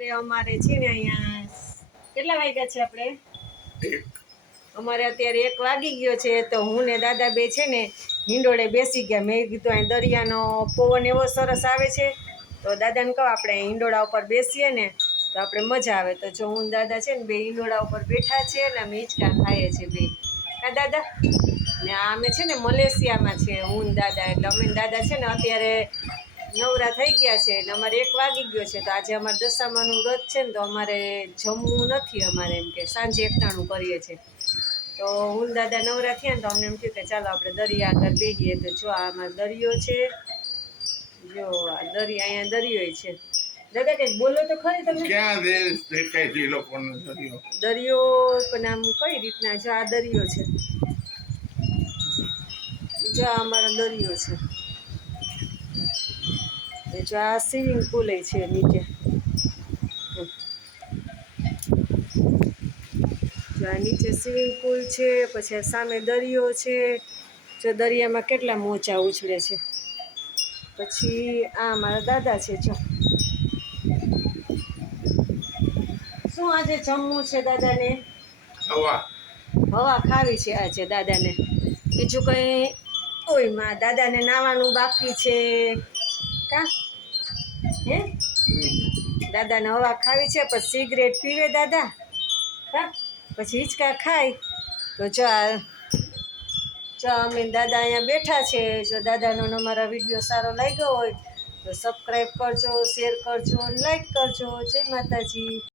રાત્રે અમારે છે ને અહીંયા કેટલા વાગ્યા છે આપણે? અમારે અત્યારે એક વાગી ગયો છે તો હું ને દાદા બે છે ને હિંડોળે બેસી ગયા. મેં કીધું અહીં દરિયાનો પવન એવો સરસ આવે છે. તો દાદાને કહો આપણે હિંડોળા ઉપર બેસીએ ને તો આપણે મજા આવે. તો જો હું દાદા છે ને બે હિંડોળા ઉપર બેઠા છે ને અમે હિંચકા ખાઈએ છીએ બે. હા દાદા? ને અમે છે ને મલેશિયામાં છે હું દાદા. એટલે અમે દાદા છે ને અત્યારે નવરા થઈ ગયા છે એટલે અમારે એક વાગી ગયો છે. તો આજે અમારે દશામાનું વ્રત છે ને તો અમારે જમવું નથી અમારે એમ કે સાંજે એકટાણું કરીએ છીએ. તો હું દાદા નવરા થયા ને તો અમને એમ થયું કે ચાલો આપણે દરિયા આગળ બેહીએ. તો જો આ અમારો દરિયો છે જો આ દરિયા અહીંયા દરિયો છે. દાદા કંઈક બોલો તો ખરી તમે ક્યાં દેખાય છે લોકોનો દરિયો? દરિયો પણ આમ કઈ રીતના? જો આ દરિયો છે. જો આ અમારો દરિયો છે. જો આ સ્વિમિંગ પુલ છે નીચે. જો આ નીચે સ્વિમિંગ પુલ છે પછી આ સામે દરિયો છે. જો દરિયામાં કેટલા મોજા ઉછળે છે. પછી આ મારા દાદા છે જો. શું આજે જમવું છે દાદાને? હવા. હવા ખાવી છે આજે દાદાને. બીજું કંઈ? ઓયમાં દાદાને નાવાનું બાકી છે. કા? હે? દાદાને હવા ખાવી છે, પછી સિગરેટ પીવે દાદા. હા? પછી હિંચકા ખાય. તો જો જો અમે દાદા અહીંયા બેઠા છે, જો દાદાનો અમારા વીડિયો સારો લાગ્યો હોય, તો સબસ્ક્રાઈબ કરજો શેર કરજો લાઈક કરજો. જય માતાજી.